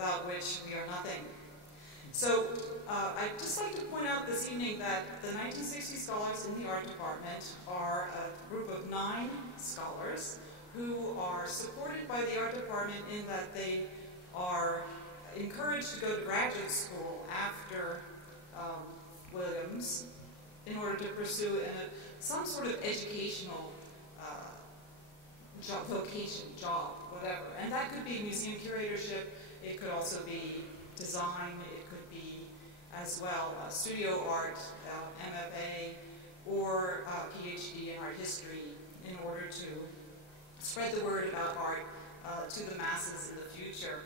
without which we are nothing. So I'd just like to point out this evening that the 1960 scholars in the art department are a group of 9 scholars who are supported by the art department in that they are encouraged to go to graduate school after Williams in order to pursue some sort of educational vocation, job, whatever. And that could be museum curatorship, it could also be design, it could be as well studio art, MFA, or PhD in art history in order to spread the word about art to the masses in the future.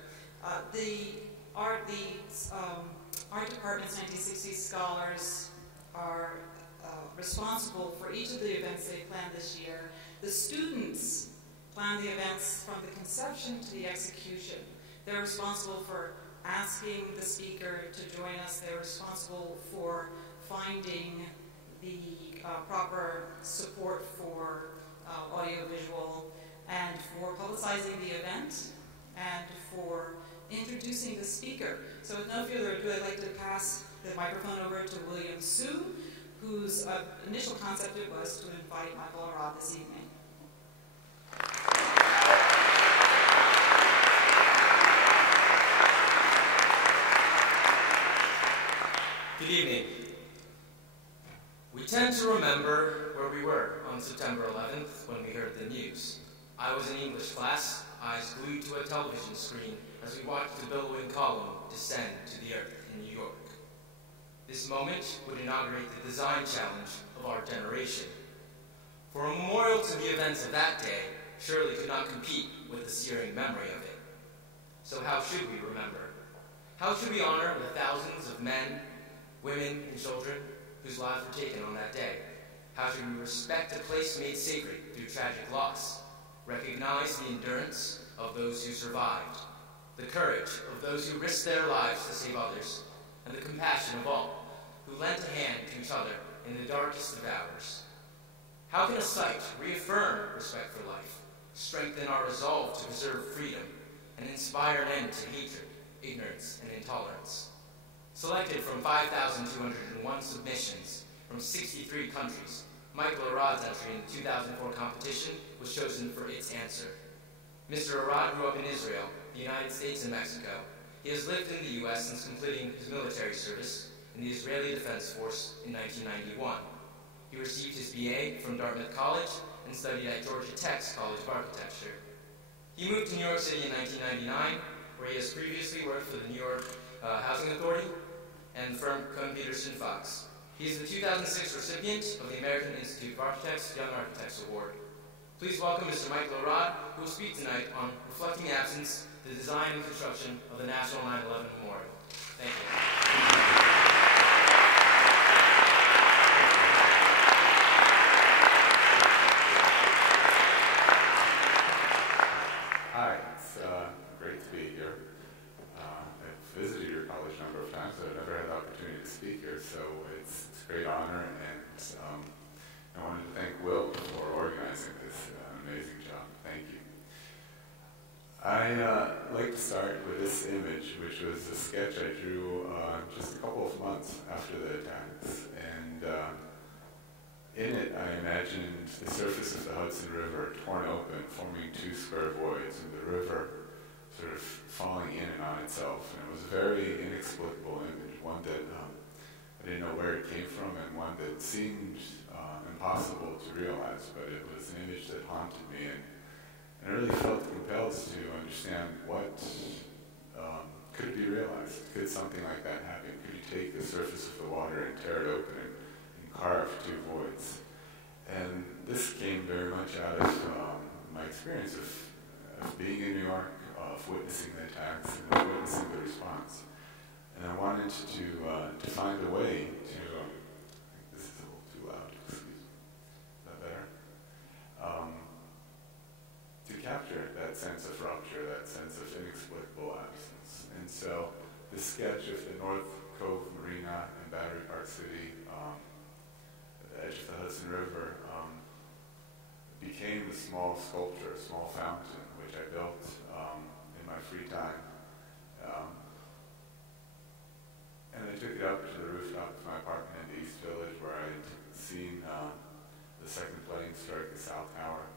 The art department's 1960 scholars are responsible for each of the events they planned this year. The students plan the events from the conception to the execution. They're responsible for asking the speaker to join us. They're responsible for finding the proper support for audiovisual and for publicizing the event and for introducing the speaker. So with no further ado, I'd like to pass the microphone over to William Su, whose initial concept it was to invite Michael Arad this evening. Good evening. We tend to remember where we were on September 11th when we heard the news. I was in English class, eyes glued to a television screen as we watched the billowing column descend to the earth in New York. This moment would inaugurate the design challenge of our generation. For a memorial to the events of that day surely could not compete with the searing memory of it. So how should we remember? How should we honor the thousands of men, women, and children whose lives were taken on that day? How should we respect a place made sacred through tragic loss? Recognize the endurance of those who survived, the courage of those who risked their lives to save others, and the compassion of all who lent a hand to each other in the darkest of hours. How can a site reaffirm respect for life, strengthen our resolve to preserve freedom, and inspire an end to hatred, ignorance, and intolerance? Selected from 5,201 submissions from 63 countries, Michael Arad's entry in the 2004 competition was chosen for its answer. Mr. Arad grew up in Israel, the United States, and Mexico. He has lived in the U.S. since completing his military service in the Israeli Defense Force in 1991. He received his BA from Dartmouth College and studied at Georgia Tech's College of Architecture. He moved to New York City in 1999, where he has previously worked for the New York Housing Authority and the firm Cohn Peterson Fox. He is the 2006 recipient of the American Institute of Architects Young Architects Award. Please welcome Mr. Michael Arad, who will speak tonight on Reflecting Absence, the design and construction of the National 9/11 Memorial. Thank you. Hi, it's great to be here. I've visited your college a number of times, but I've never had the opportunity to speak here, so it's a great honor, and I wanted to thank Will for organizing this amazing job. Thank you. I'd like to start with this image, which was a sketch I drew just a couple of months after the attacks, and in it I imagined the surface of the Hudson River torn open, forming 2 square voids, and the river sort of falling in and on itself. And it was a very inexplicable image, one that I didn't know where it came from, and one that seemed impossible to realize, but it was an image that haunted me, and I really felt compelled to understand what could be realized. Could something like that happen? Could you take the surface of the water and tear it open and carve 2 voids? And this came very much out of my experience of being in New York, of witnessing the attacks, and of witnessing the response. And I wanted to find a way to, this is a little too loud, excuse me, is that better? To capture that sense of rupture, that sense of inexplicable absence. And so the sketch of the North Cove Marina in Battery Park City, at the edge of the Hudson River, became a small sculpture, a small fountain, which I built in my free time to my apartment in the East Village where I'd seen the second plane strike the South Tower.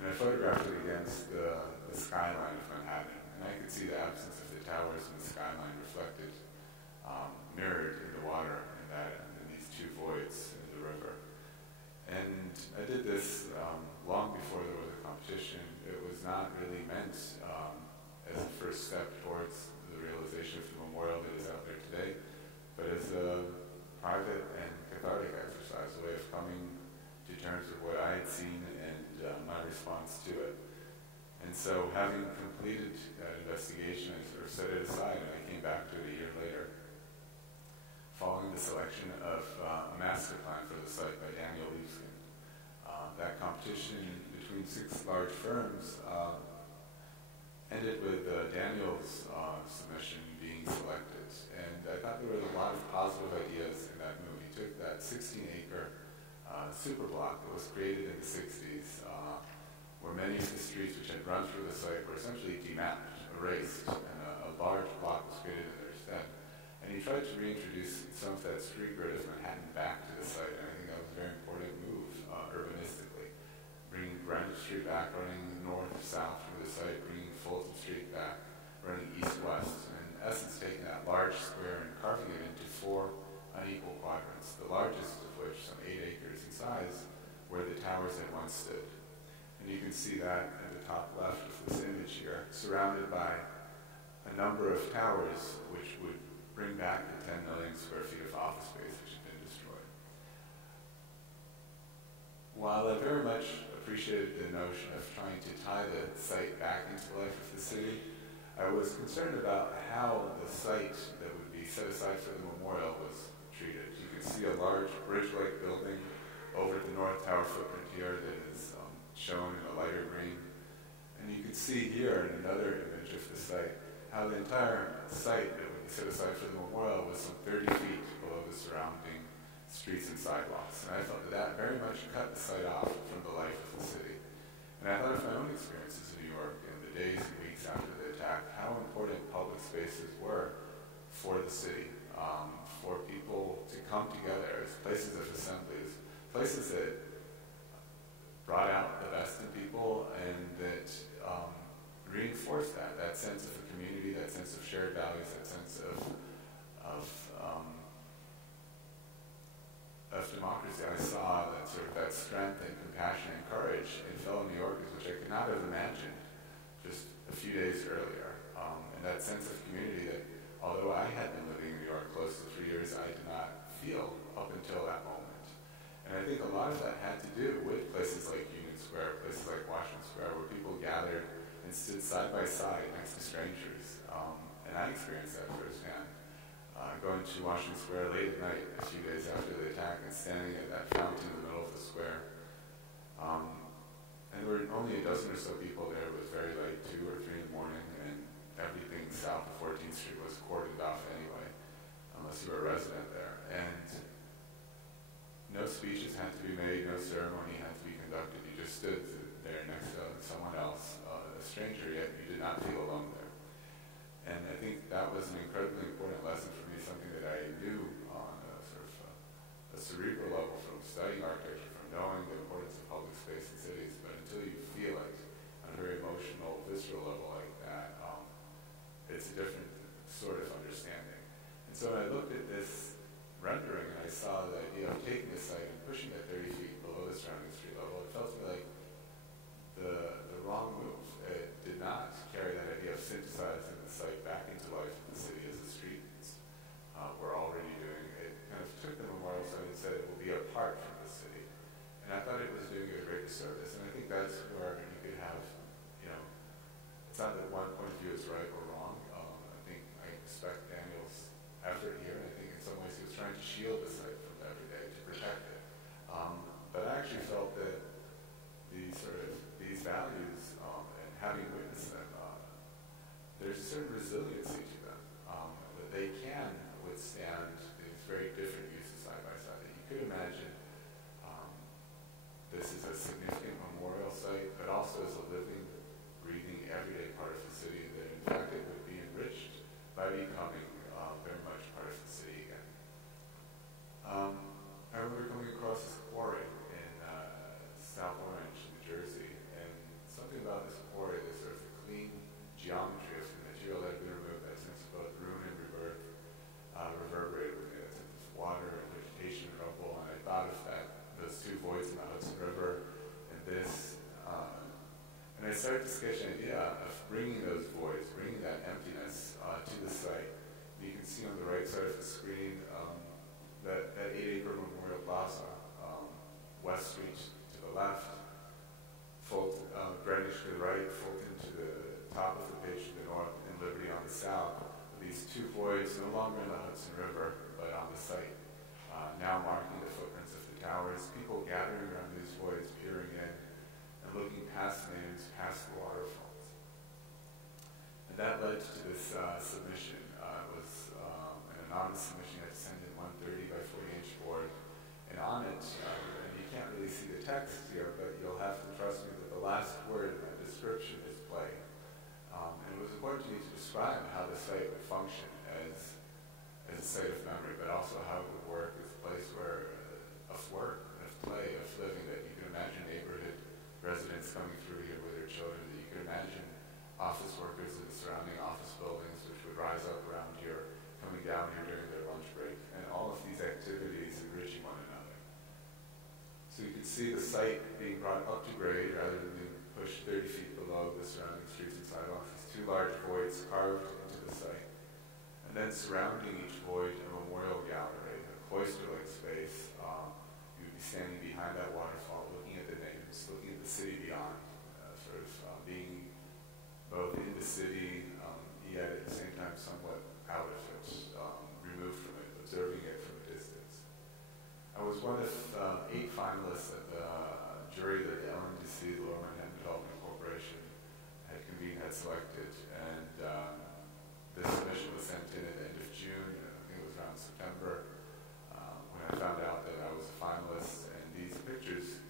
And I photographed it against the skyline of Manhattan. And I could see the absence of the towers and the skyline reflected, mirrored in the water in these two voids in the river. And I did this long before there was a competition. It was not really meant as a first step towards the realization of the memorial that is out there today, but as a private and cathartic exercise, a way of coming to terms with what I had seen and my response to it. And so having completed that investigation, I sort of set it aside and I came back to it a year later, following the selection of a master plan for the site by Daniel Leaveskin. That competition between 6 large firms ended with Daniel's submission being selected. And I thought there were a lot of positive ideas in that move. He took that 16-acre superblock that was created in the 60s, where many of the streets which had run through the site were essentially demapped, erased, and a large block was created in their stead. And he tried to reintroduce some of that street grid of Manhattan back to the site, and I think that was a very important move urbanistically. Bringing Greenwich Street back, running north-south through the site, bringing Fulton Street back, running east-west, and in essence taking that large square and carving it into 4 unequal quadrants, the largest of which, some 8 acres in size, where the towers had once stood. And you can see that at the top left of this image here, surrounded by a number of towers which would bring back the 10 million square feet of office space which had been destroyed. While I very much appreciated the notion of trying to tie the site back into the life of the city, I was concerned about how the site that would be set aside for the memorial was treated. You can see a large bridge-like building over the North Tower footprint here that is shown in a lighter green. And you can see here in another image of the site how the entire site that would be set aside for the memorial was some 30 feet below the surrounding streets and sidewalks. And I felt that that very much cut the site off from the life of the city. And I thought of my own experiences in New York in the days and weeks after the attack, how important public spaces were for the city, for people to come together as places of assembly, as places that brought out the best in people and that reinforced that sense of a community, that sense of shared values, that sense of democracy. I saw that sort of that strength and compassion and courage in fellow New Yorkers, which I could not have imagined just a few days earlier. And that sense of community that, although I had been living in New York close to 3 years, I did not feel up until that moment. And I think a lot of that had to do with places like Union Square, places like Washington Square, where people gathered and stood side by side next to strangers. And I experienced that firsthand. Going to Washington Square late at night, a few days after the attack, and standing at that fountain in the middle of the square. And there were only a dozen or so people there. It was very late, 2 or 3 in the morning, and everything south of 14th Street was cordoned off anyway, unless you were a resident there. And no speeches had to be made, no ceremony had to be conducted. You just stood there next to someone else, a stranger, yet you did not feel alone there. And I think that was an incredibly important lesson for me, something that I knew on a sort of a cerebral level from studying architecture, from knowing the importance of public space in cities, but until you feel it on a very emotional, visceral level like that, it's a different sort of understanding. And so when I looked at this rendering and I saw the idea of taking the site and pushing it 30 feet below the surrounding street level, it felt to me like the wrong move. It did not carry that idea of synthesizing the site back into life in the city as the streets were already doing. It kind of took the memorial site and said it will be apart from the city. And I thought it was doing a great disservice. And I think that's where you could have, it's not that one point of view is right or wrong. I think I respect Daniel's effort here, and I think in some ways he was trying to shield the site from every day, to protect it. But I actually felt that these values, and having witnessed them, there's a certain resiliency to them, that they can withstand these very different uses side by side. That you could imagine this is a significant memorial site, but also as a living, breathing, everyday part of the city that in fact it would be enriched by becoming very much part of the city again. south, these two voids no longer in the Hudson River, but on the site, now marking the footprints of the towers, people gathering around these voids, peering in, and looking past names, past the waterfalls. And that led to this submission. It was an anonymous submission. You had to send in 130 by 40-inch board. And on it, and you can't really see the text here, but you'll have to trust me that the last word in that description is play. And it was important to me to describe how the site would function as a site of memory, but also how it would work as a place where of work, of play, of living, that you can imagine neighborhood residents coming through here with their children, that you can imagine office workers in the surrounding office buildings which would rise up around here, coming down here during their lunch break, and all of these activities enriching one another. So you can see the site being brought up to grade rather than being pushed 30 feet below the surrounding streets and sidewalks. These two large voids carved into the site. And then surrounding each void, a memorial gallery, a cloister-like space. You would be standing behind that waterfall, looking at the names, looking at the city beyond, being both in the city, yet at the same time somewhat out of it, removed from it, observing it from a distance. I was one of 8 finalists at the jury that the LMDC, the Lower Manhattan Development Corporation, had selected, and this submission was sent in at the end of June. I think it was around September when I found out that I was a finalist. And these pictures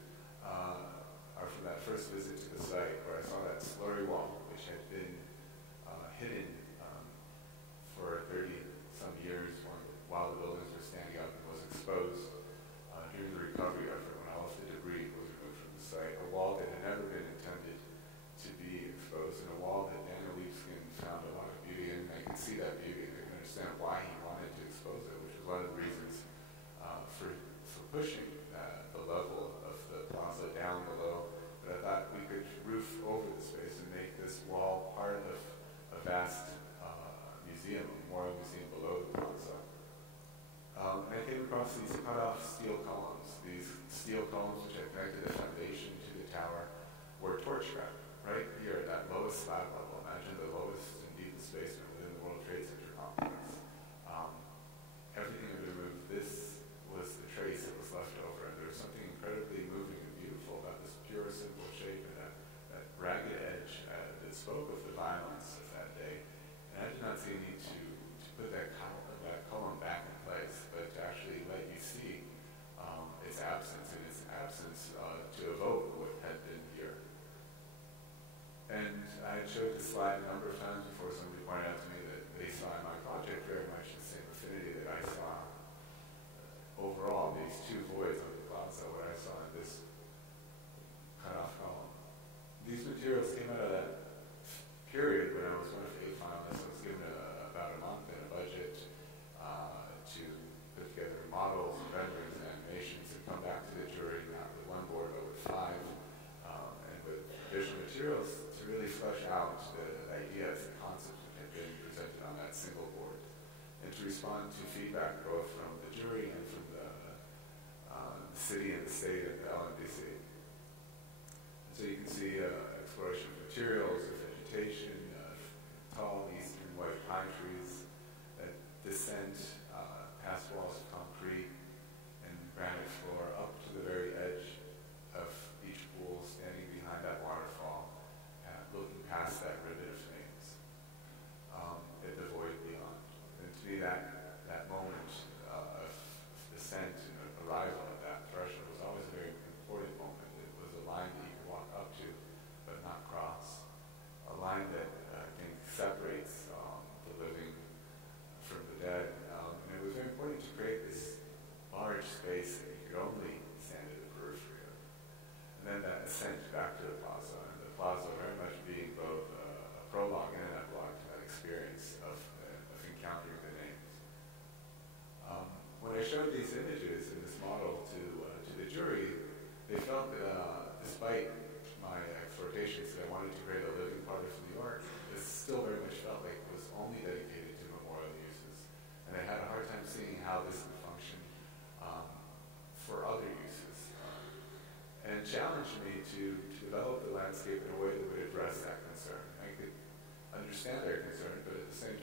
are from that first visit to the site, where I saw that slurry wall, which had been hidden for 30-some years while the buildings were standing up, and was exposed during the recovery effort when all of the debris was removed from the site. A wall that had never been intended to be exposed, and a wall that Daniel Liebskin found a lot of beauty in. I could see that beauty, and I could understand why he wanted to expose it, which was one of the reasons for pushing the level of the plaza down below. But I thought we could roof over the space and make this wall part of a vast museum, a memorial museum below the plaza. And I came across these cut-off steel columns. These steel columns which had connected the foundation to the tower were torch wrapped right here at that lowest slab level. Imagine the lowest and deepest basement within the World Trade Center complex. Everything had been removed. This was the trace that was left over, and there was something incredibly moving and beautiful about this pure, simple shape and that ragged edge that spoke of the violence of that day. And I did not see a need to put that column back in place, but to actually let you see its absence, and its absence to evoke what had been here. And I had showed this slide a number of times before somebody pointed out to me that they saw in my project very much the same affinity that I saw overall, these two voids on the plaza, what I saw in this cut-off column. These materials came out of that period when I was one of 8 finalists. I was given about a month and a budget to put together models and renderings and animations and come back to the jury, not with 1 board, but with 5, and with visual materials to really flesh out the ideas and concepts that had been presented on that single board, and to respond to feedback both from the jury and from the city and the state and the LMDC. So you can see exploration of materials, of vegetation, tall eastern white pine trees that descend past walls of concrete and granite floor up to the very edge of each pool, standing behind that waterfall, looking past that ribbon of names at the void beyond. And to me, that moment of descent and arrival at that threshold was always a very important moment. It was a line that you could walk up to, but not cross. A line that I think separates the living from the dead. And it was very important to create this large space that you could only stand at the periphery of. And then that ascent back to the plaza, and the plaza very much being both a prologue and an epilogue to that experience of encountering the names. When I showed these images in this model to the jury, they felt that despite my exhortations that I wanted to create a living part of New York, this still very much felt like it was only dedicated to memorial uses. And I had a hard time seeing how this would function for other uses. And challenged me to develop the landscape in a way that would address that concern. I could understand their concern, but at the same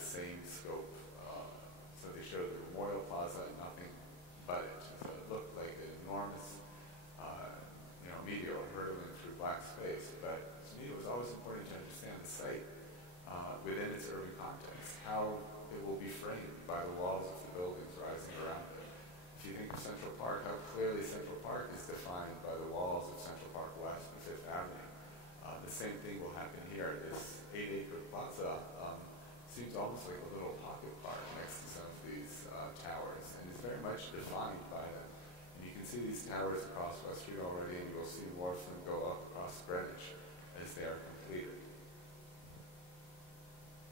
the same scope. So they showed the Memorial Plaza and nothing but it. So it looked like an enormous meteor hurtling through black space. But to me, it was always important to understand the site within its urban context, how it will be framed by the walls of the buildings rising around it. If you think of Central Park, how clearly Central Park is defined by the walls of Central Park West and Fifth Avenue. The same thing will happen here. This 8-acre plaza seems almost like a little pocket park next to some of these towers, and is very much defined by them. And you can see these towers across West Street already, and you will see more of them go up across Greenwich as they are completed.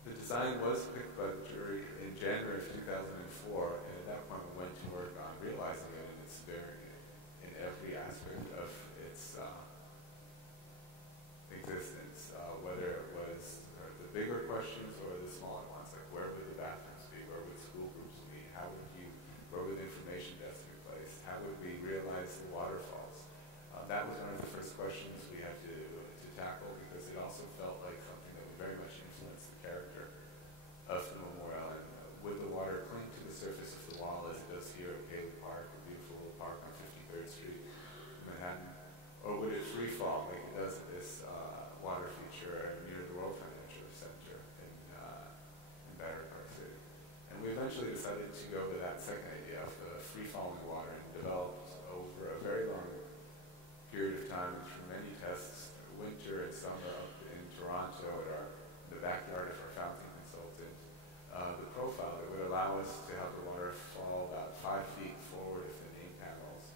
The design was picked by the jury in January of 2004, and at that point we went to work on realizing it in every aspect of its existence, whether it was the bigger questions or the smaller ones, like where would the bathrooms be, where would school groups be, where would the information desk be placed, how would we realize the waterfalls. That was one of the first questions we had to tackle, because it also felt like something that would very much influence the character of the memorial. And would the water cling to the surface of the wall as it does here at Paley Park, a beautiful little park on 53rd Street, Manhattan, or would it free fall like it does at this water feature near the World Financial Center in Battery Park City? And we eventually decided to go with that second idea of the free-falling water, and developed over a very long period of time and through many tests, winter and summer up in Toronto at the backyard of our fountain consultant, the profile that would allow us to have the water fall about 5 feet forward of the name panels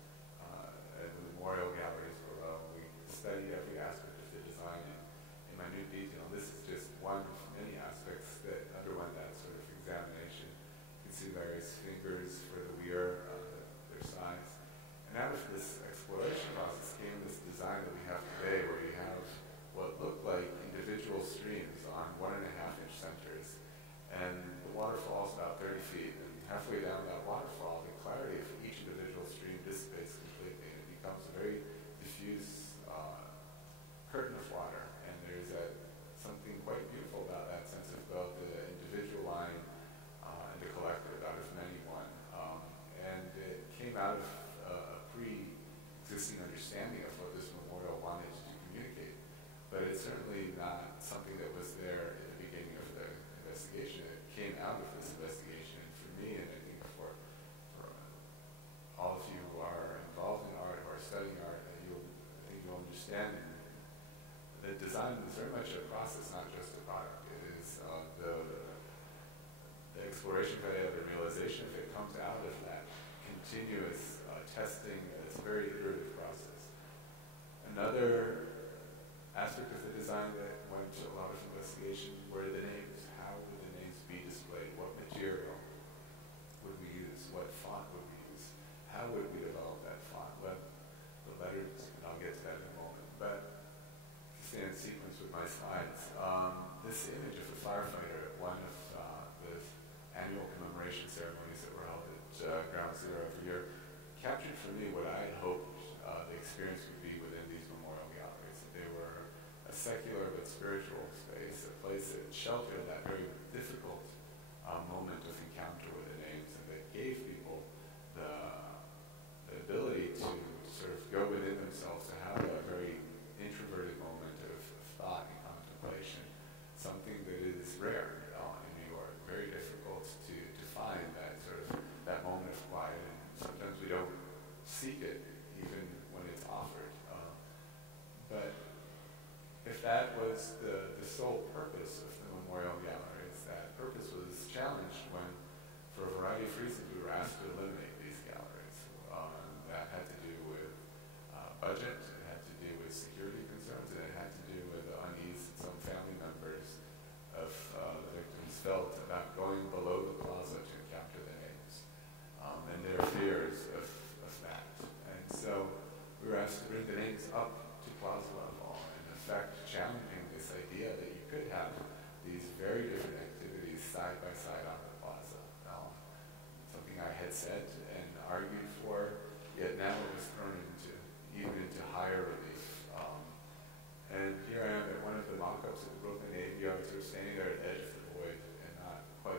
and the memorial galleries below. We studied every aspect of the design in minute detail. This is just one of many aspects that underwent that sort of examination. You can see Larry's fingers for the weir, their size. And out of this exploration process came this design that we have today, where you have what look like individual streams on 1.5-inch centers, and the water falls about 30 feet, and halfway down that waterfall, the clarity of each individual stream dissipates completely, and it becomes a very diffuse curtain of water. And there's something quite beautiful about that sense of both the individual line and the collective out of many one. And it came out of a pre-existing understanding of what this memorial wanted to communicate. But it's certainly not something that was there at the beginning of the investigation. It came out of this investigation. And for me, and I think for all of you who are involved in art, who are studying art, I think you'll understand that design is very much a process, not just a product. It is the exploration of it, the realization of it comes out of that continuous testing. It's a very iterative process. Another aspect of the design that went to a lot of investigation were the names. How would the names be displayed? What material would we use? What font would we use? How would we develop that font? What the letters, and I'll get to that in a moment. But to stay in sequence with my slides, this image of a firefighter at one of the annual commemoration ceremonies that were held at Ground Zero every year captured for me what I had hoped the experience would be within these memorial galleries. They were a secular but spiritual space, a place that sheltered that very difficult moment of encounter with the names, and that gave people the ability to sort of go within themselves, to have a very introverted moment of thought and contemplation, something that is rare in New York, very difficult to find that sort of that moment of quiet, and sometimes we don't seek it even when it's offered. But if that was the sole purpose of the memorial galleries, that purpose was challenged when, for a variety of reasons, we were asked to eliminate these galleries. That had to do with budget, it had to do with security concerns, and it had to do with the unease that some family members of the victims felt about going below the plaza to encounter the names, and their fears of that. And so we were asked to bring the names up to plaza level, and in effect challenging this idea that you could have these very different activities side by side on the plaza. Something I had said and argued for, yet now it was thrown even into higher relief. And here I am at one of the mock-ups of the Brooklyn Navy Yard, sort of standing there at the edge of the void and not quite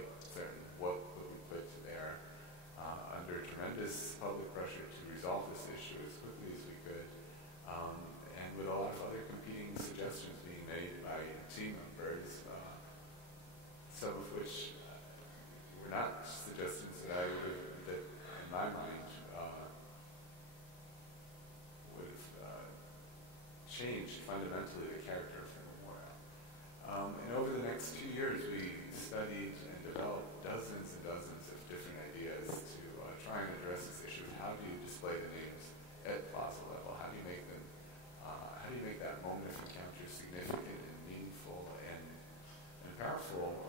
fundamentally the character of the memorial. And over the next 2 years, we studied and developed dozens and dozens of different ideas to try and address this issue of how do you display the names at plaza level? How do you make them? How do you make that moment of encounter significant and meaningful and powerful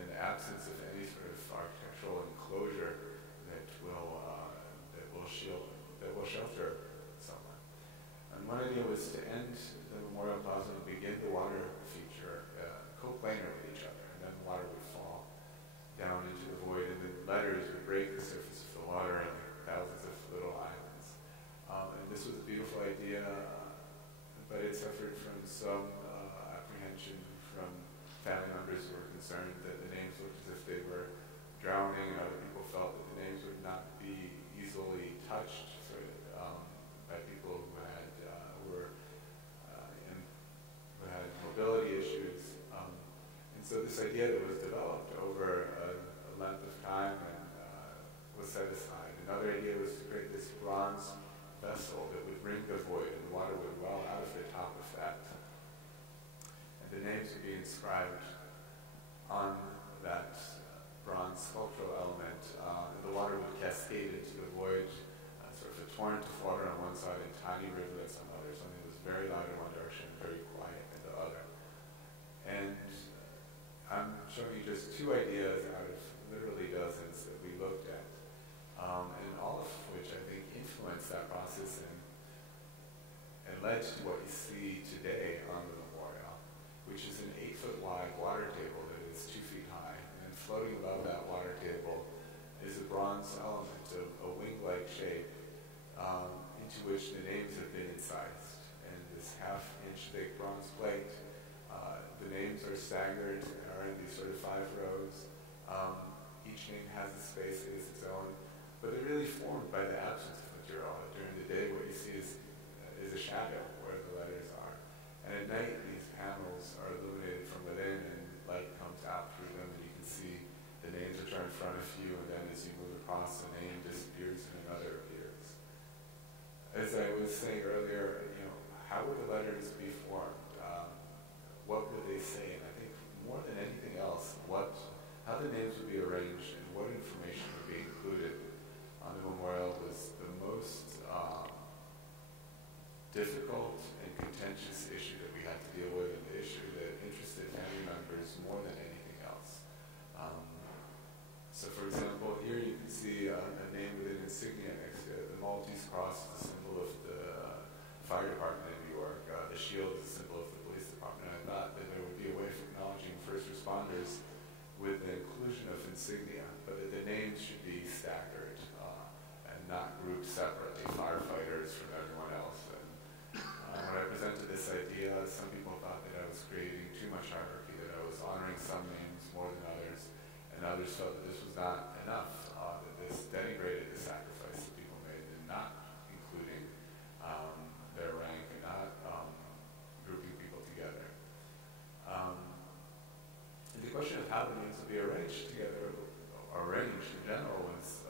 in the absence of any sort of architectural enclosure that will shelter someone? And one idea was to end the memorial plaza and begin the water feature coplanar with each other, and then the water would fall down into the void, and the letters would break the surface of the water in thousands of little islands. And this was a beautiful idea, but it suffered from some apprehension from family members who were concerned that the names looked as if they were drowning, and other people felt that the names would not be easily touched by people who had mobility issues. And so this idea that was developed over a length of time and was set aside. Another idea was to create this bronze vessel that would ring the void, and the water would well out of the top of that. And the names would be inscribed on that bronze sculptural element, and the water would cascade into the void, sort of a torrent of water on one side and tiny rivulets on the other, something that was very loud in one direction and very quiet in the other. And I'm showing you just two ideas out of literally dozens that we looked at, and all of which I think influenced that process and led to what you see today on the memorial, which is an 8-foot wide water table that is 2 feet high, and floating above that water table is a bronze element of a wing-like shape into which the names have been incised. And this half-inch thick bronze plate, the names are staggered and are in these sort of 5 rows. Each name has a space that is its own, but they're really formed by the absence of material. During the day, what you see is a shadow where the letters are. And at night, these panels are illuminated from within, and light comes out through them, and you can see the names which are in front of you, and then as you move across, the name disappears and another appears. As I was saying earlier, how would the letters be formed? What would they say? And I think more than anything else, how the names would be arranged and what information would be included on the memorial was the most difficult and contentious issue that we had to deal with, and the issue that interested family members more than anything else. So for example, here you can see a name with an insignia next to it. The Maltese cross is a symbol of the fire department in New York. The shield is a symbol of the police department. I thought that there would be a way of acknowledging first responders with the inclusion of insignia, but that the names should be staggered and not grouped separately, firefighters from everyone else. And when I presented this idea, some people thought that I was creating too much hierarchy, that I was honoring some names more than others, and others felt that this was not enough, that this denigrated the sacrifice that people made in not including their rank and not grouping people together. The question of how the names would be arranged together, or arranged in general, was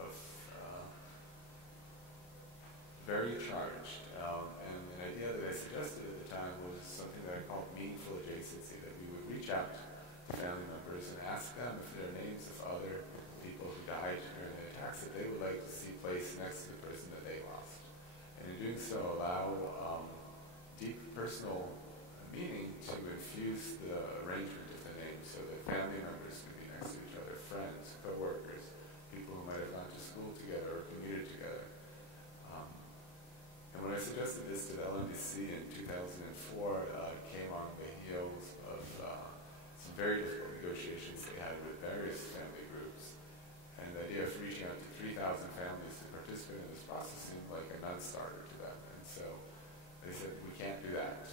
very charged. And an idea that I suggested at the time was something that I called meaningful adjacency, that we would reach out to family members and ask them if there are names of other people who died during the attacks that they would like to see placed next to the person that they lost. And in doing so, allow deep personal meaning to infuse the arrangement of the names so that family members can be next to each other, friends, co-workers, people who might have gone to school together or commuted together. And when I suggested this to the LMDC in 2004, it came on the heels of some very difficult negotiations they had with various family groups. And the idea of reaching out to 3,000 families to participate in this process seemed like a non-starter to them. And so they said, we can't do that.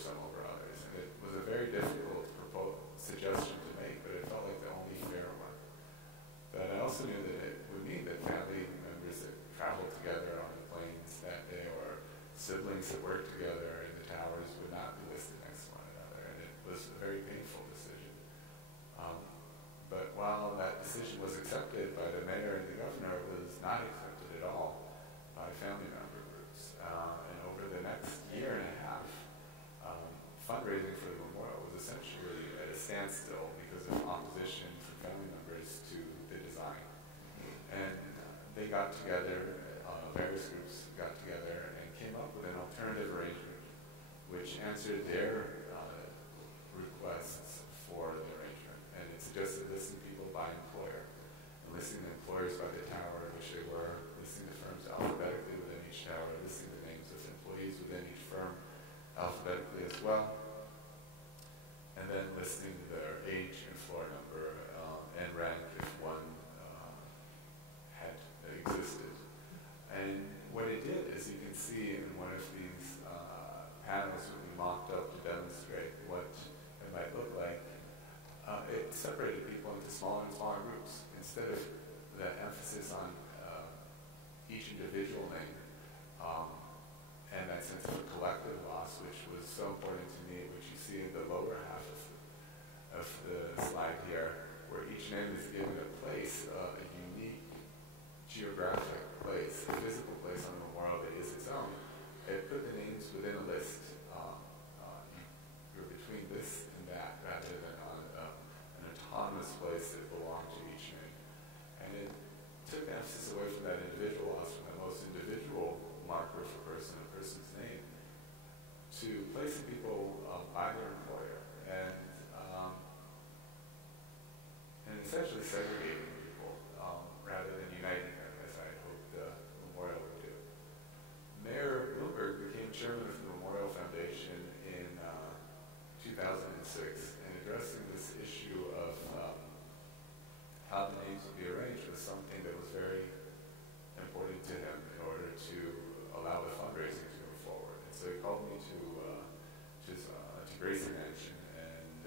some over others. And it was a very difficult suggestion to make, but it felt like the only fair one. But I also knew that it would mean that family members that traveled together on the planes that day, or siblings that worked together in the towers, would not be listed next to one another. And it was a very painful decision. But while that decision was accepted by the mayor and the governor, it was not accepted at all by family member groups. And over the next year and a half, fundraising for the memorial was essentially at a standstill because of opposition from family members to the design. And they got together, various groups got together and came up with an alternative arrangement which answered their requests for the arrangement. And it suggested listing people by employer, and listing the employers by the tower in which they were, listing the firms alphabetically within each tower, listing the names of employees within each firm alphabetically as well, and then listing their age and floor number and rank if one had existed. And what it did, as you can see in one of these panels that we mocked up to demonstrate what it might look like, it separated people into smaller and smaller groups. Instead of the emphasis on each individual name and that sense of collective loss, which was so important to me, which you see in the lower half of the slide here, where each name is given a place, a unique geographic place, a physical place on the memorial that is its own. It put the names within a list. You're between this and that, rather than on an autonomous place that belonged to each name. And it took the emphasis away from that individual loss, from the most individual marker for a person's name, to placing people by their employer, and essentially segregating people rather than uniting them, as I hoped the memorial would do. Mayor Bloomberg became chairman of the Memorial Foundation in 2006, and addressing this issue of how the names would be arranged was something that was very important to him in order to allow the fundraising to move forward. And so he called me to Gracie Mansion and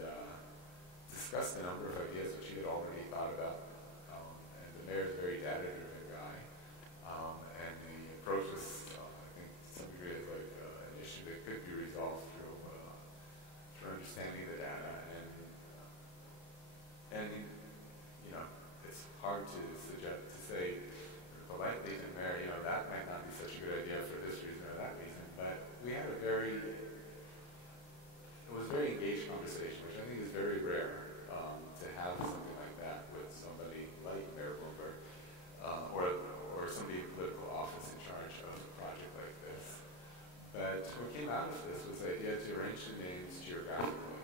discussed a number of ideas which he had already thought about. And the mayor's a very data-driven guy, and the approach was, I think, to some degree, is like an issue that could be resolved through understanding the data. And you know, it's hard to say politely to the mayor, you know, that might not be such a good idea for this reason or that reason. But we had it was a very engaged conversation, which I think is very rare to have something like that with somebody like Mayor Bloomberg or somebody in political office in charge of a project like this. But what came out of this was the idea to arrange the names geographically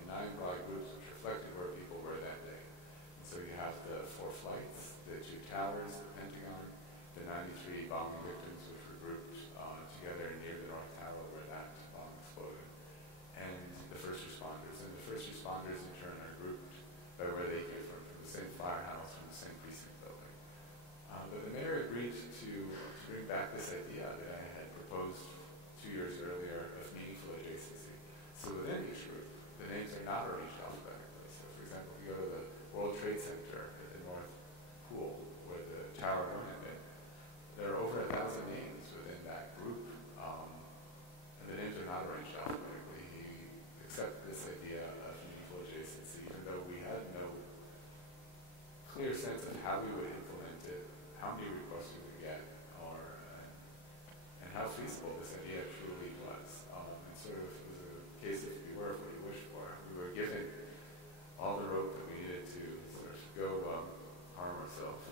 in 9 broad groups which reflected where people were that day. And so you have the 4 flights, the 2 towers, the Pentagon, the 93 bombing victims which were grouped together near the North Tower where that bomb exploded, and the first responders. And the first responders in turn are grouped by where they came from the same firehouse, from the same precinct building. But the mayor agreed to bring back this idea that I had proposed 2 years earlier of meaningful adjacency. So within each group, the names are not arranged alphabetically. So for example, if you go to the World Trade Center at the North Pool, where the tower landed, there are over 1,000 names within that group, and the names are not arranged alphabetically. He accepted this idea of meaningful adjacency, even though we had no clear sense of how we would implement it, how many requests we would get, and how feasible this idea truly was. And sort of it was a case of you were what you wished for. We were given all the rope that we needed to sort of go harm ourselves.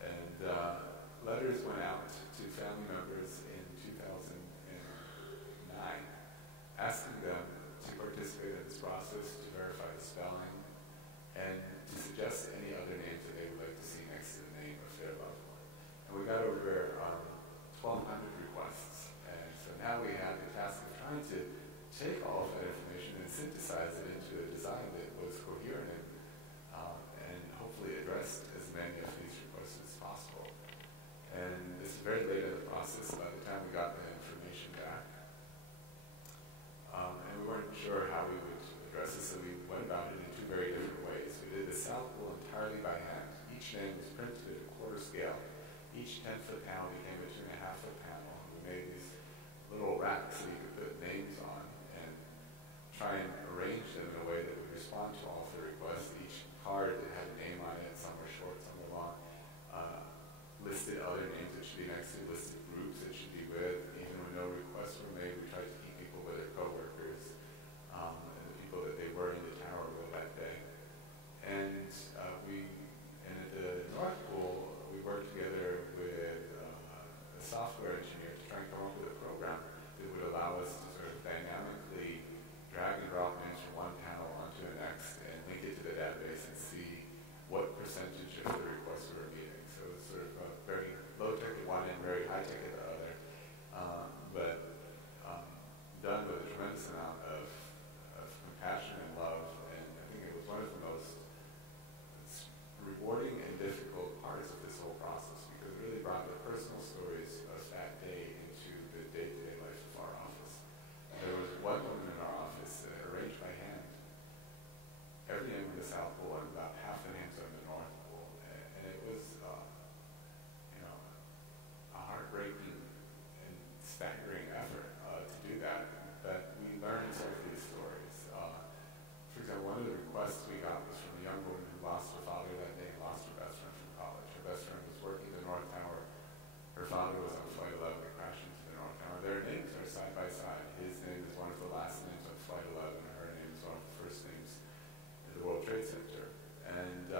And letters went out to family members in 2009 asking them to participate in this process, to verify the spelling, and to suggest any other names that they would like to see next to the name of their loved one. And we got over 1,200 requests. And so now we had the task of trying to take all of that information and synthesize it into a design that was coherent and hopefully addressed as many of these requests as possible. And this is very late in the process. By the time we got the information back, each name was printed at a quarter scale. Each 10-foot panel became a 2.5-foot panel. We made these little racks that you could put names on and try and arrange them in a way that would respond to all of the requests. Each card that had a name on it, some were short, some were long, listed other names it should be next to, listed groups it should be with. Even when no requests were made, we tried to keep people with their coworkers and the people that they were in the tower with that day. And at the North Pool, we worked together with a software engineer to try and come up with a program that would allow us to sort of dynamically drag and drop names from one panel onto the next and link it to the database and see what percentage of the requests we were meeting. So it was sort of very low-tech at one end, very high-tech at the other, but done with a tremendous amount of compassion and love. And I think it was one of the most rewarding and difficult parts of this whole process, because it really brought the personal stories of that day into the day-to-day life of our office. There was one woman in our office that arranged by hand every name in the South Pool and about half the names on the North Pool, and it was a heartbreaking and staggering effort to do that. But we learned some of these stories. For example, one of the requests we got was from a young woman who lost her father that day and lost her best friend from college. Her best friend was working the North Tower. Her father was on Flight 11 and crashed into the North Tower. Their names are side by side. His name is one of the last names on Flight 11, and her name is one of the first names in the World Trade Center. And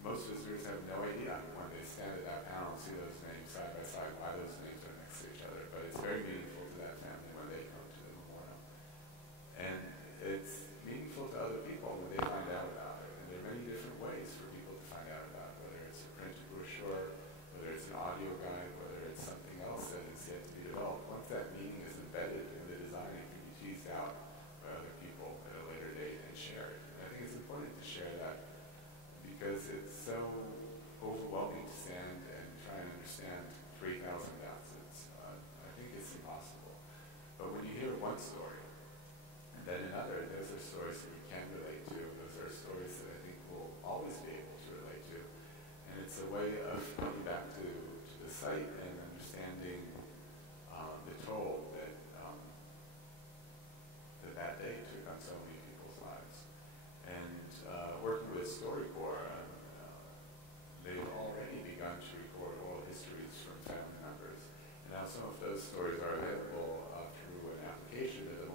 most visitors have no idea when they stand at that panel and see those names side by side why those names are next to each other. But it's very meaningful to that family when they come to the memorial. And it's meaningful to other people when they find out about it. And there are many different ways for people to find out about it, whether it's a printed brochure, whether it's an audio guide, whether it's something else that is yet to be developed. Once that meaning is embedded in the design, it can be teased out by other people at a later date and shared. And I think it's important to share that because it's so overwhelming to stand and try and understand 3,000 ounces. I think it's impossible. But when you hear one story, and then another, those are stories that you can relate to. Those are stories that I think we'll always be able to relate to. And it's a way of coming back to the site and understanding the toll that that day took on so many people's lives. And working with StoryCorps, they've already begun to record oral histories from family members. And now some of those stories are available through an application that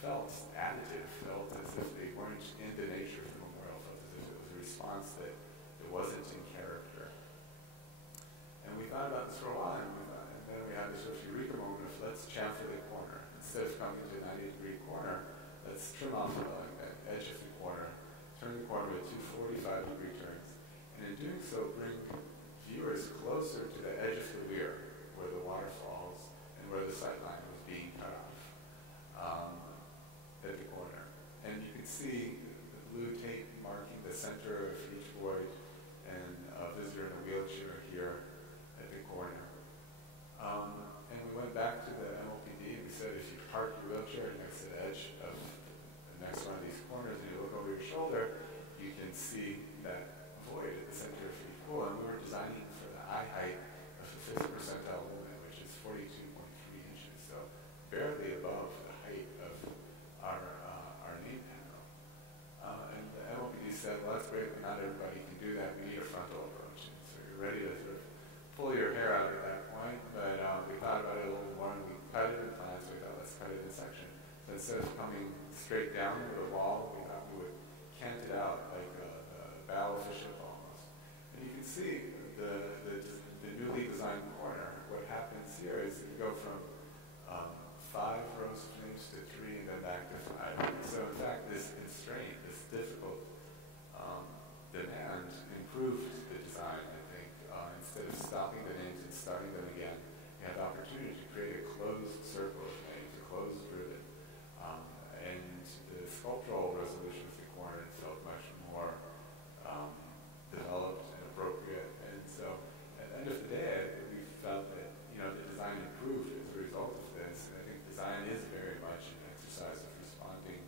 felt additive, felt as if they weren't in the nature of the memorial, felt as if it was a response that it wasn't in character. And we thought about this for a while, and then we had this sort of eureka moment of let's chamfer the corner. Instead of coming to a 90-degree corner, let's trim off the edge of the corner, turn the corner with 2 45-degree turns, and in doing so, bring viewers closer to the edge of the weir, where the water falls and where the sight line was being cut off at the corner. And you can see the blue tape marking the center of each void and a visitor in a wheelchair here at the corner. And we went back to the MLPD and we said, if you park your wheelchair next to the edge of the next one of these corners and you look over your shoulder, you can see that void at the center of each pool. And we were designing for the eye height of the 5th percentile woman, which is 42.3 inches, so barely above the height of our name panel. And the MLPD said, well, that's great, but not everybody can do that. We need a frontal approach. And so you're ready to sort of pull your hair out at that point, but we thought about it a little more, and we cut it in plans, so we thought, let's cut it in section. So instead of coming straight down to the wall, we thought we would cant it out like a bow of a ship almost. And you can see the newly designed corner. What happens here is you go from 5 rows of names to 3 and then back to 5. And so in fact, this constraint, this difficult demand improved the design, I think. Instead of stopping the names and starting them again, you have the opportunity to create a closed circle of names, a closed ribbon. And the sculptural resolution of the corner felt much more developed and appropriate. And so at the end of the day, we felt that the design improved as a result of this. And I think design is very much an exercise of responding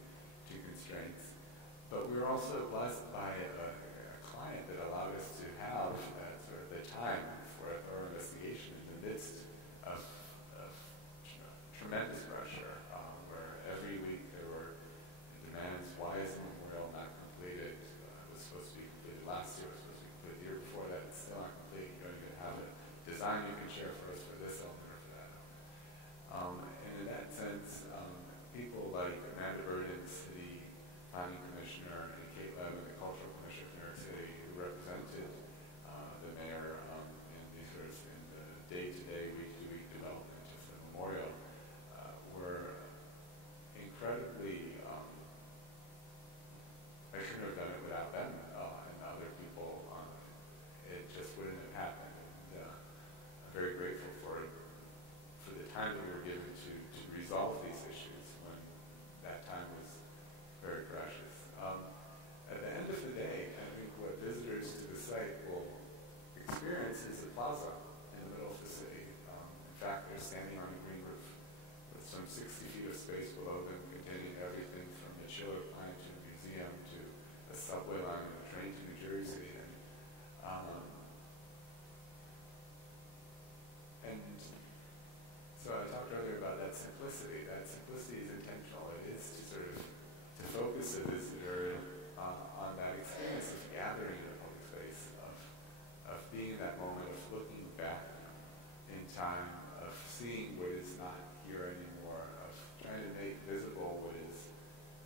to constraints. But we were also blessed by a client that allowed us to have sort of the time for a thorough investigation in the midst of tremendous pressure, where every week there were demands. Why is the memorial not completed? It was supposed to be completed last year. It was supposed to be completed the year before that. It's still not complete. You don't even have a design you can share for us for this element or for that element. And in that sense, people like Amanda Burden, the city planning commissioner, and Kate Levin, the cultural commissioner of New York City, who represented the mayor in the day-to-day, week-to-week development of the memorial, were incredibly. I shouldn't have done it without them and other people. It just wouldn't have happened. And I'm very grateful for the time that we were given to resolve these issues when that time was very precious. At the end of the day, I think what visitors to the site will experience is a plaza in the middle of the city. In fact, they're standing on a green roof with some 60 feet of space below them containing everything from the chiller plant to a museum to a subway line and a train to New Jersey. And so I talked earlier about that simplicity. That simplicity is intentional. It is to sort of to focus a visitor on that experience of gathering in a public space, of being in that moment of looking back in time, of seeing what is not here anymore, of trying to make visible what is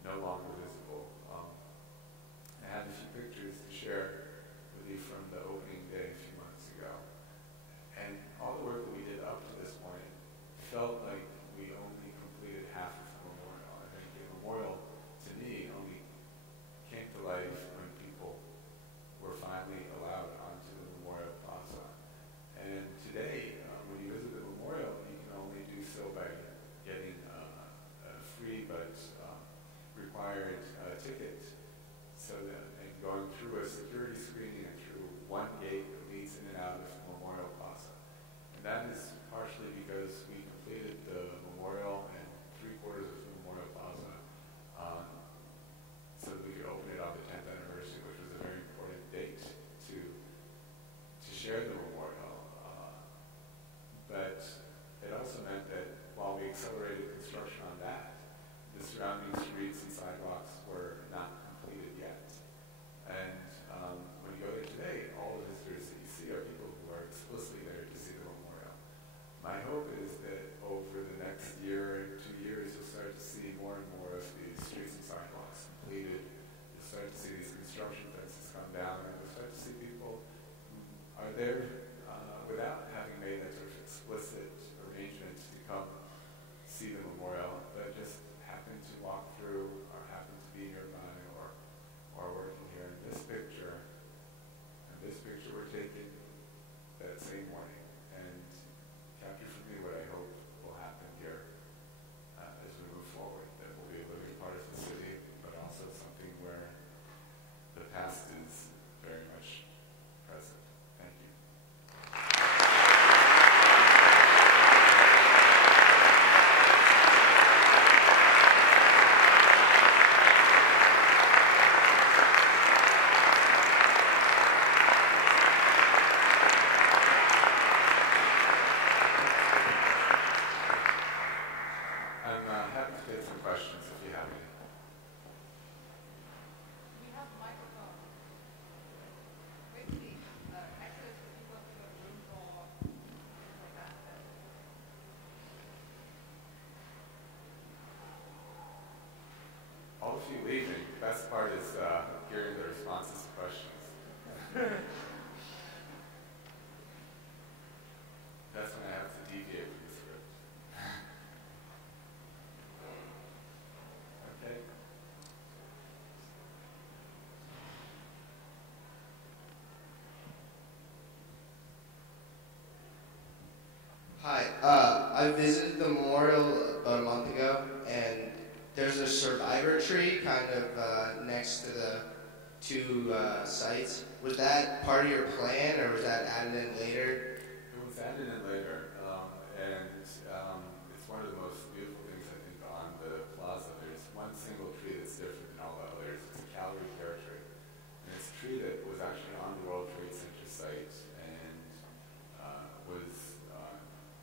no longer visible. I have a few pictures to share with you from the opening day a few months ago. And all the work that we did up to this point felt like we only completed half of the memorial. I think the memorial, to me, only came to life when people were finally allowed onto the memorial plaza. And today, when you visit the memorial, you can only do so by getting a free but required ticket, so that and going through a security screening and through one gate that leads in and out of the memorial plaza. And that is partially because we completed the memorial and 3/4 of the memorial plaza so that we could open it on the 10th anniversary, which was a very important date to share the memorial. But it also meant that while we accelerated construction on that, the surrounding streets and sidewalks were not completed yet. And when you go there today, all the visitors that you see are people who are explicitly there to see the memorial. My hope is that over the next year or 2 years, you'll start to see more and more of there, without having made that sort of explicit arrangement to come see the memorial, but just happened to walk through or happened to be nearby or working here. And this picture were taken that same morning and captured for me what I hope will happen here as we move forward. That will be a living part of the city, but also something where the past is very much present. Thank you. I'm happy to take some questions if you have any. We have a microphone. With the access to people to the room or like that. All of you leaving, the best part is hearing the responses to questions. That's when I have to deviate from the script. Okay. Hi, I visited the memorial about a month ago, and there's a survivor tree kind of next to the two sites. Was that part of your plan, or was that added in later? It was added in later, and it's one of the most beautiful things I think on the plaza. There's one single tree that's different than all the others. It's a Calvary pear tree, and it's a tree that was actually on the World Trade Center site and was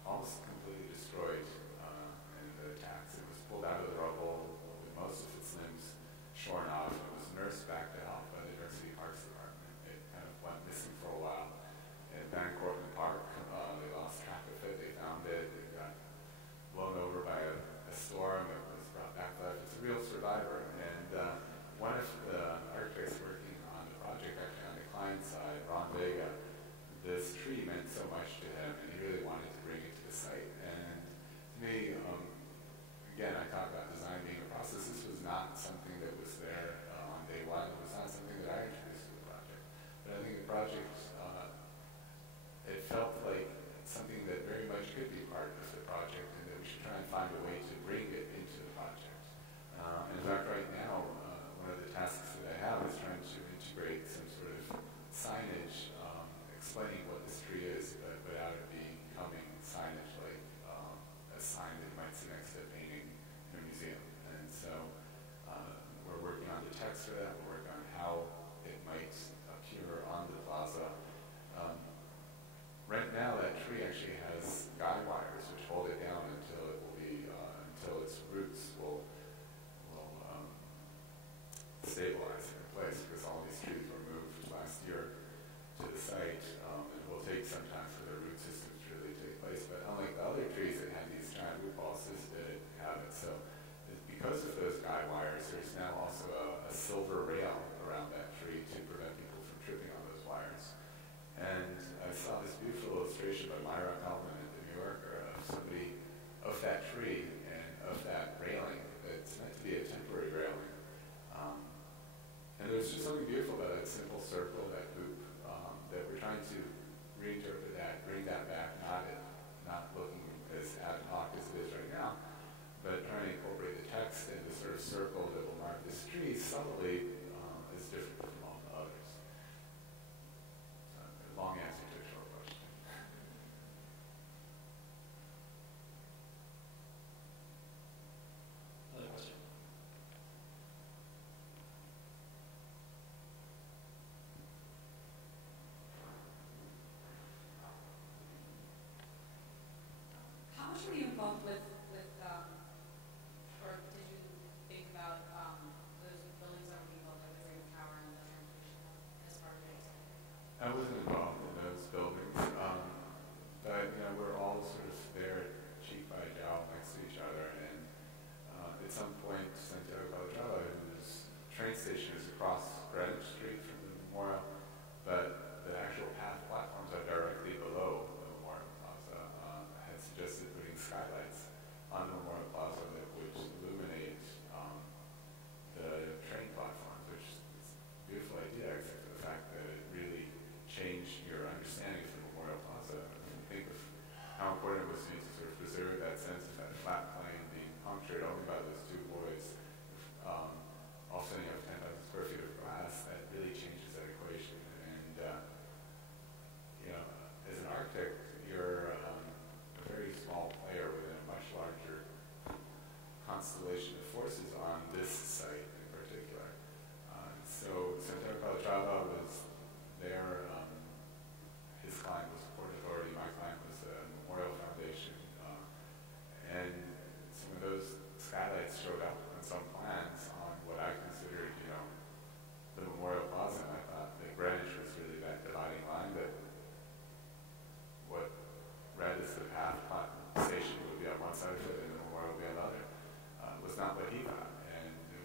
almost completely destroyed in the attacks. It was pulled out of the rubble with most of its limbs shorn off. It was nursed back to health by the New York City Parks Department. It kind of went missing for a while. In Van Cortlandt Park, they lost track of it. They found it. It got blown over by a storm. It was brought back to life. It's a real survivor. And one of the architects working on the project, actually on the client side, Ron Vega, this tree meant so much to him, and he really wanted to bring it to the site. And to me, again, I talk about design being a process. This was not something that was there on day one. It was not something that I introduced to the project. But I think the project, it felt like something that very much could be part of the project, and that we should try and find a way to bring it into the project. In fact, right now, one of the tasks that I have is trying to integrate some sort of signage explaining what this tree is, but without it becoming signage like a sign that you might see next to a painting in a museum. And so we're working on the text for that. We're working on how it might appear on the plaza. Right now, that tree actually has guy wires which hold it down until it will be until its roots will stabilize in place, because all these trees were moved last year to the site. It will take some time for the root systems to really take place. But unlike the other trees that had these giant root balls, this didn't have it. So because of those guy wires, there's now also a silver rail around that tree to prevent people from tripping on those wires. And I saw this beautiful illustration by Myra Kalman at the New Yorker of somebody of that tree and of that railing that's meant to be a temporary railing. And there's just something beautiful about that simple circle, that loop, that we're trying to reinterpret that, bring that back, not looking as ad hoc as it is right now, but trying to incorporate the text and the sort of circle that will mark this tree subtly as different from all the others. Long answer to a short question. Another question. How much were you involved with or did you think about those buildings that were being built, like the Freedom Tower and the Transportation Hub, as part of it? I wasn't involved in those buildings, but we're all sort of there, cheek by jowl, next to each other, and at some point, Santiago Calatrava, whose train station is across Greenwich Street from the memorial, but the actual platforms are constellation of forces on this site in particular. So Santiago Calatrava was there. His client was Port Authority. My client was the Memorial Foundation. And some of those skylights showed up on some plans on what I considered, the Memorial Plaza. And I thought that Greenwich was really that dividing line, that what read as the path station would be on one side of it and the Memorial would be on the other, was not what he thought. And it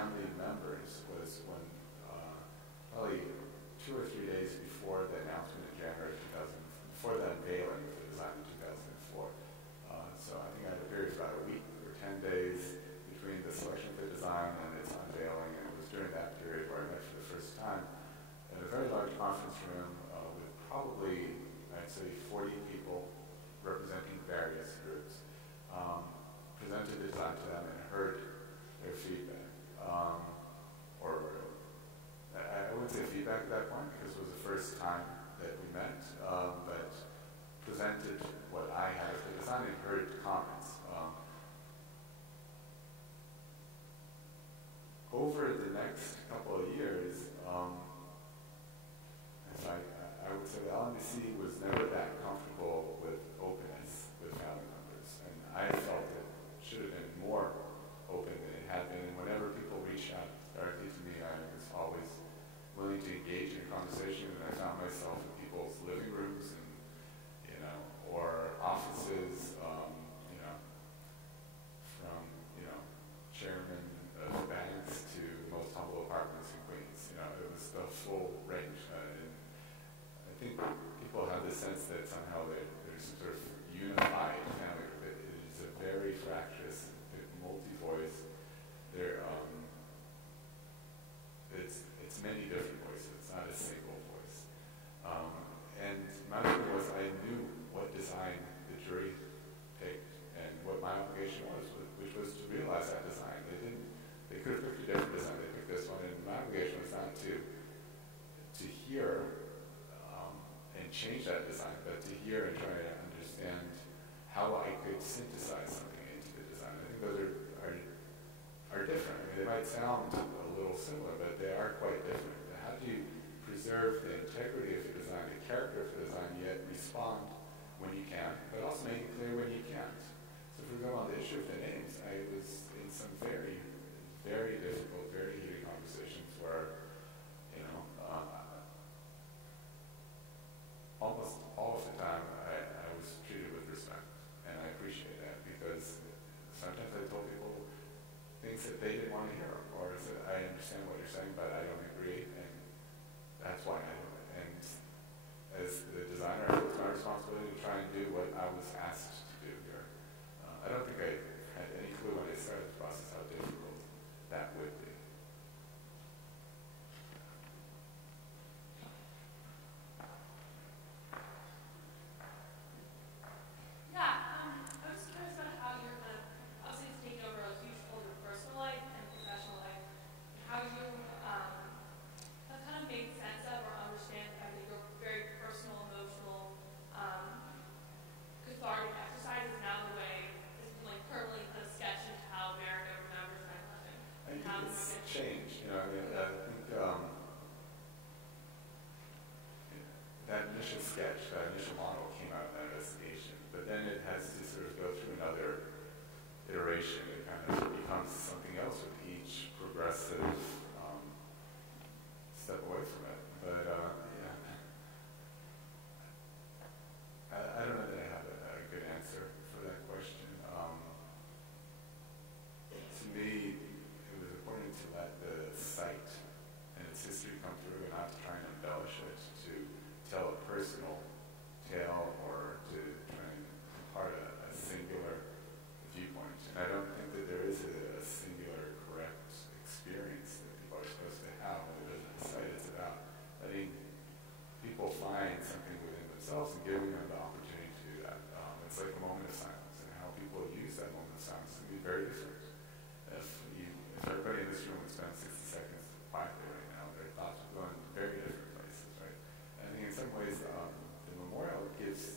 family members was when probably 2 or 3 days before the announcement in January 2000, before the unveiling of the design in 2004. So I think I had a period of about a week or 10 days between the selection of the design and its unveiling, and it was during that period where I met for the first time in a very large conference room with probably, I'd say, 40 people representing various groups. Presented the design to them and heard their feedback. I wouldn't say feedback at that point because it was the first time that we met, but presented what I had of the design and heard comments. Over the next couple of years, I would say the LMBC was never that comfortable with openness with family members, and I felt it should have been more open than it had been. And whenever people reached out directly to me, I was always willing to engage in a conversation, and I found myself in people's living rooms and or offices, from chairman of banks to most humble apartments in Queens. It was the full range. And I think people have the sense that somehow there's some sort of unified family. It is a very fractious, multi-voice. It's many different voices. It's not a single voice. And my thing was I knew what design the jury picked and what my obligation was, which was to realize that design. They could have picked a different design. They picked this one, and my obligation was not to hear and change that design, but to hear and try to understand how I could synthesize something into the design. I think those are different. I mean, they might sound a little similar, but they are quite different. How do you preserve the integrity of your design, the character of the design, yet respond when you can, but also make it clear when you can't? So for example, on the issue of the names, I was in some very, very difficult, very heated conversations where, almost all of the time I was treated with respect, and I appreciate that because sometimes I told people things that they didn't want to hear, or said, I understand what you're saying, but I don't agree, and that's why I do it. And as the designer, it was my responsibility to try and do what I was asked to do here. I don't think I had any clue when I started the process how difficult that would be. Change, I think that initial sketch, that initial model came out of that investigation, but then it has to sort of go through another iteration. It kind of becomes something else with each progressive step away from it. But I don't know that I have a good answer for that question. To me, to let the site and its history come through and not to try and embellish it, to tell a personal tale or to try and impart a singular viewpoint. And I don't think that there is a singular correct experience that people are supposed to have when they visit the site. It's about letting people find something within themselves and giving them the opportunity to do that. It's like a moment of silence, and how people use that moment of silence can be very different. If everybody in this room would spend 60 seconds quietly right now, their thoughts would go in very different places, right? And I think in some ways, the memorial gives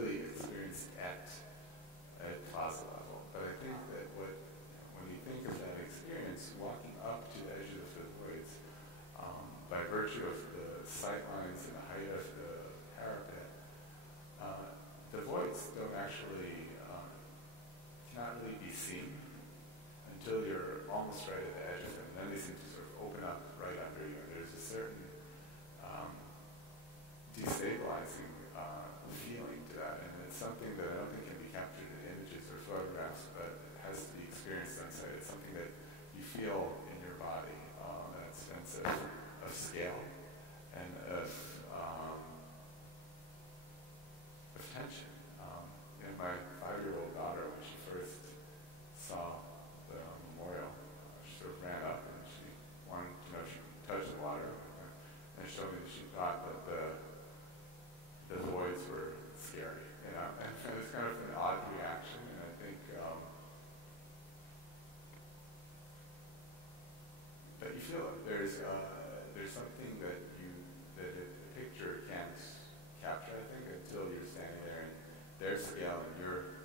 really experienced at plaza level. But I think that when you think of that experience, walking up to the edge of the fifth voids, by virtue of the sight lines and the height of the parapet, the voids don't actually, cannot really be seen until you're almost right at the edge of them. And then they seem to sort of open up right under you. There's a certain destabilizing feeling to that, and it's something that I don't think can be captured in images or photographs, but it has to be experienced on site. It's something that you feel in your body, that sense of scale and of tension. My 5-year-old daughter, when she first saw the memorial, she sort of ran up and she wanted to know if she could touch the water, and showed me that she thought that the voids were scary, and it was kind of an odd reaction, and I think that you feel it. There's something that a picture can't capture, I think, until you're standing there and their scale and your